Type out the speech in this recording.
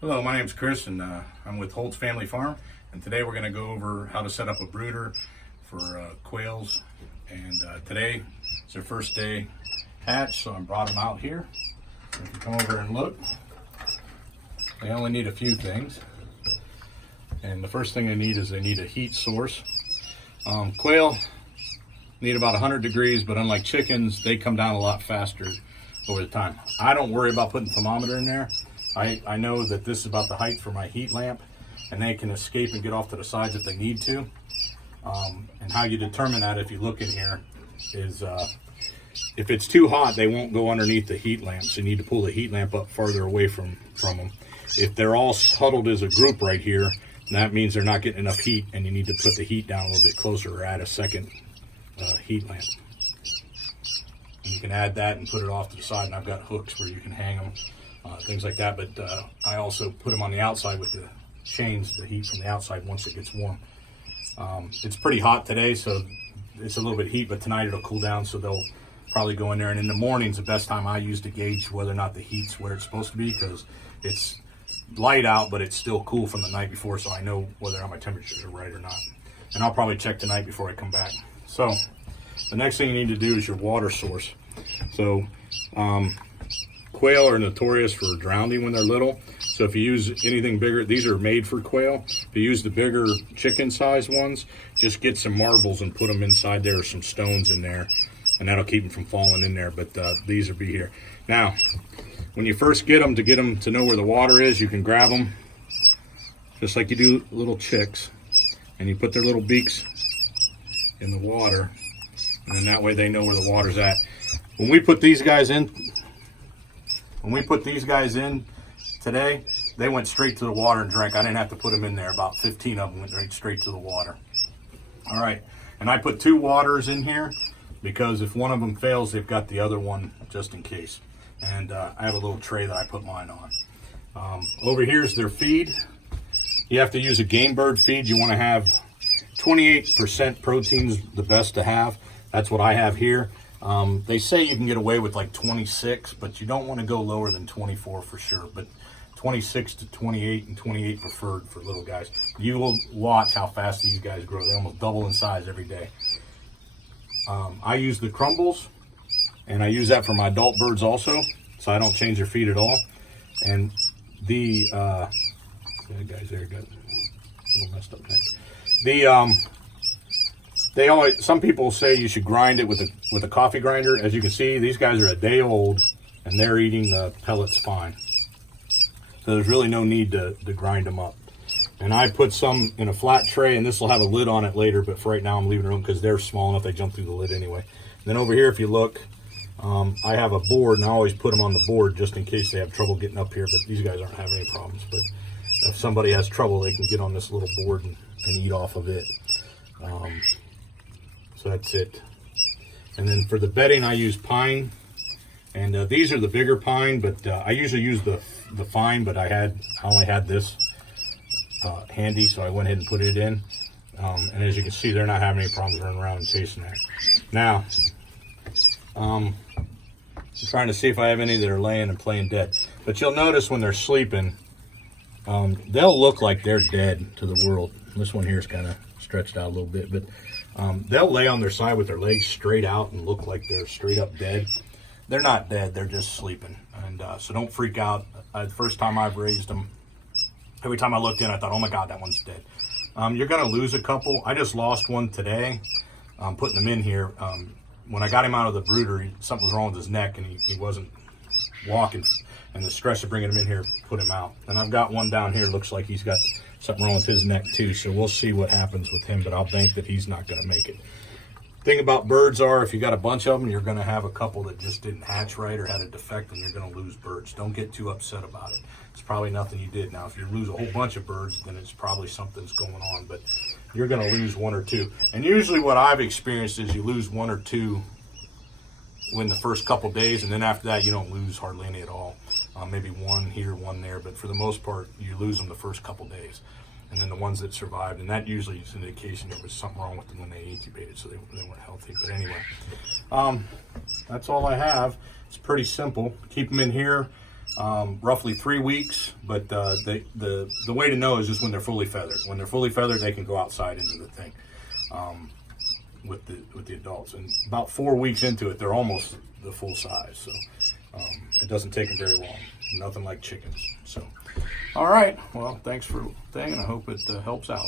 Hello, my name is Chris, and I'm with Holt's Family Farm. And today we're going to go over how to set up a brooder for quails. And today is their first day hatch, so I brought them out here. So if you come over and look, they only need a few things. And the first thing they need is they need a heat source. Quail need about 100 degrees, but unlike chickens, they come down a lot faster over the time. I don't worry about putting a thermometer in there. I know that this is about the height for my heat lamp, and they can escape and get off to the sides if they need to. And how you determine that, if you look in here, is if it's too hot, they won't go underneath the heat lamp, so you need to pull the heat lamp up farther away from them. If they're all huddled as a group right here, that means they're not getting enough heat, and you need to put the heat down a little bit closer or add a second heat lamp. And you can add that and put it off to the side, and I've got hooks where you can hang them. Things like that, but I also put them on the outside with the chains, the heat from the outside once it gets warm. It's pretty hot today, so it's a little bit of heat, but tonight it'll cool down, so they'll probably go in there. And in the morning's the best time I use to gauge whether or not the heat's where it's supposed to be, because it's light out, but it's still cool from the night before, so I know whether or not my temperatures are right or not. And I'll probably check tonight before I come back. So the next thing you need to do is your water source. So quail are notorious for drowning when they're little. So if you use anything bigger, these are made for quail. If you use the bigger chicken size ones, just get some marbles and put them inside there, or some stones in there, and that'll keep them from falling in there. But these will be here. Now, when you first get them to know where the water is, you can grab them just like you do little chicks, and you put their little beaks in the water, and then that way they know where the water's at. When we put these guys in today, they went straight to the water and drank. I didn't have to put them in there. About 15 of them went right straight to the water. All right, and I put 2 waters in here because if one of them fails, they've got the other one just in case. And I have a little tray that I put mine on. Over here is their feed. You have to use a game bird feed. You want to have 28% protein's the best to have. That's what I have here. They say you can get away with like 26, but you don't want to go lower than 24 for sure. But 26 to 28 and 28 preferred for little guys. You will watch how fast these guys grow. They almost double in size every day. I use the crumbles, and I use that for my adult birds also, so I don't change their feed at all. And the guys there got a little messed up neck. Some people say you should grind it with a coffee grinder. As you can see, these guys are a day old, and they're eating the pellets fine. So there's really no need to grind them up. And I put some in a flat tray, and this will have a lid on it later, but for right now I'm leaving it open because they're small enough they jump through the lid anyway. And then over here, if you look, I have a board, and I always put them on the board just in case they have trouble getting up here, but these guys aren't having any problems. But if somebody has trouble, they can get on this little board and eat off of it. So that's it. And then for the bedding, I use pine, and these are the bigger pine, but I usually use the fine, but I only had this handy, so I went ahead and put it in. And as you can see, they're not having any problems running around and chasing that. Now, I'm trying to see if I have any that are laying and playing dead. But you'll notice when they're sleeping, they'll look like they're dead to the world. This one here is kind of stretched out a little bit, but they'll lay on their side with their legs straight out and look like they're straight up dead. They're not dead, they're just sleeping. And so don't freak out. The first time I've raised them, every time I looked in, I thought, oh my God, that one's dead. You're gonna lose a couple. I just lost one today, putting them in here. When I got him out of the brooder, something was wrong with his neck, and he wasn't walking. And the stress of bringing him in here put him out. And I've got one down here, looks like he's got something wrong with his neck too, so we'll see what happens with him, but I'll bank that he's not gonna make it. Thing about birds are, if you got a bunch of them, you're gonna have a couple that just didn't hatch right or had a defect, and you're gonna lose birds. Don't get too upset about it. It's probably nothing you did. Now, if you lose a whole bunch of birds, then it's probably something's going on, but you're gonna lose 1 or 2. And usually what I've experienced is you lose 1 or 2 in the first couple days, and then after that, you don't lose hardly any at all. Maybe 1 here, 1 there, but for the most part, you lose them the first couple days. And then the ones that survived, and that usually is an indication there was something wrong with them when they incubated, so they weren't healthy. But anyway, that's all I have. It's pretty simple. Keep them in here. roughly 3 weeks, but the way to know is just when they're fully feathered. When they're fully feathered, they can go outside into the thing with the adults. And about 4 weeks into it, they're almost the full size. So it doesn't take them very long. Nothing like chickens. So, all right. Well, thanks for staying, and I hope it helps out.